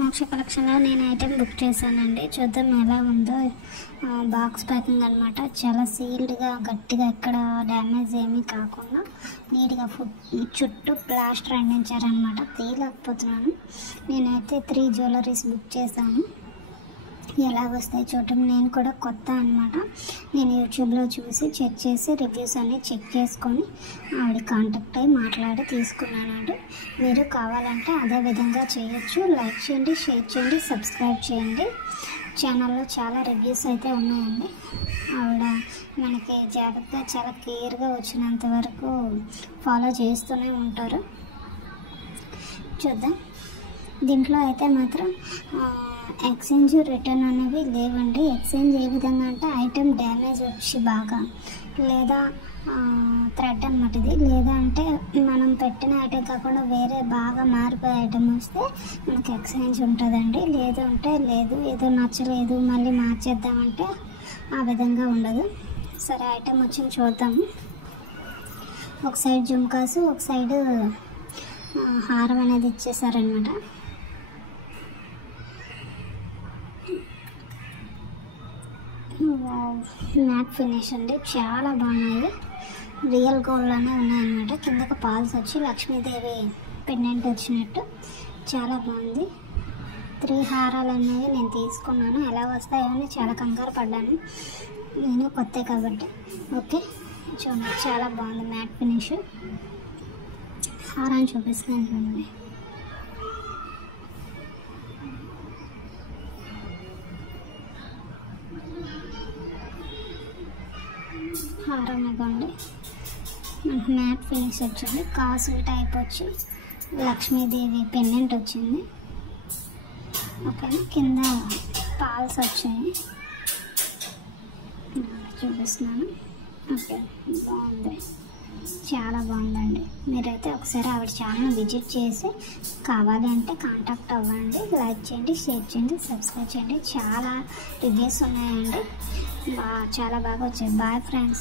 మోక్ష కలెక్షన్లో నేను ఐటెం బుక్ చేశానండి. చూద్దాం ఎలా ఉందో. బాక్స్ ప్యాకింగ్ అనమాట. చాలా సీల్డ్గా గట్టిగా ఎక్కడ డ్యామేజ్ ఏమీ కాకుండా నీట్గా చుట్టూ ప్లాస్టర్ అందించారనమాట. తీయలేకపోతున్నాను. నేనైతే 3 జ్యువెలరీస్ బుక్ చేశాను. ఎలా వస్తాయి చూడటం. నేను కూడా కొత్త అనమాట. నేను యూట్యూబ్లో చూసి చెక్ చేసి రివ్యూస్ అన్నీ చెక్ చేసుకొని ఆవిడ కాంటాక్ట్ అయ్యి మాట్లాడి తీసుకున్నానండి. మీరు కావాలంటే అదే విధంగా చేయొచ్చు. లైక్ చేయండి, షేర్ చేయండి, సబ్స్క్రైబ్ చేయండి. ఛానల్లో చాలా రివ్యూస్ అయితే ఉన్నాయండి. ఆవిడ మనకి జాగ్రత్తగా చాలా క్లియర్గా వచ్చినంత వరకు ఫాలో చేస్తూనే ఉంటారు. చూద్దాం. దీంట్లో అయితే మాత్రం ఎక్స్చేంజ్ రిటర్న్ అనేవి లేవండి. ఎక్స్చేంజ్ ఏ విధంగా అంటే ఐటెం డ్యామేజ్ వచ్చి బాగా లేదా థ్రెడ్ అనమాట ఇది, లేదా అంటే మనం పెట్టిన ఐటెం కాకుండా వేరే బాగా మారిపోయే ఐటెం వస్తే మనకి ఎక్స్చేంజ్ ఉంటుందండి. లేదు అంటే లేదు, ఏదో నచ్చలేదు మళ్ళీ మార్చేద్దామంటే ఆ విధంగా ఉండదు. సరే ఐటెం వచ్చింది చూద్దాము. ఒక సైడ్ జుమ్కాసు, ఒక సైడ్ హారం అనేది ఇచ్చేసారనమాట. మ్యాట్ ఫినిష్ అండి, చాలా బాగున్నాయి. రియల్ గోల్డ్లోనే ఉన్నాయన్నమాట. కిందకు పాల్స్ వచ్చి లక్ష్మీదేవి పెండెంట్ వచ్చినట్టు చాలా బాగుంది. 3 హారాలు అనేవి నేను తీసుకున్నాను. ఎలా వస్తాయో అని చాలా కంగారు పడ్డాను. నేను కొత్త కాబట్టి. ఓకే చూడండి, చాలా బాగుంది మ్యాట్ ఫినిష్. హారాన్ని చూపిస్తాను చూడండి. హారం ఇవ్వండి. మనకు మ్యాట్ ఫినిష్ వచ్చింది. కాసుల టైప్ వచ్చి లక్ష్మీదేవి పెండెంట్ వచ్చింది. ఓకేనా. కింద పాల్స్ వచ్చాయి, చూపిస్తున్నాను. ఓకే బాగుంది, చాలా బాగుందండి. మీరైతే ఒకసారి ఆవిడ ఛానల్ విజిట్ చేసి కావాలి అంటే కాంటాక్ట్ అవ్వండి. లైక్ చేయండి, షేర్ చేయండి, సబ్స్క్రైబ్ చేయండి. చాలా రివ్యూస్ ఉన్నాయండి. చాలా బాగా వచ్చాయి. Bye friends.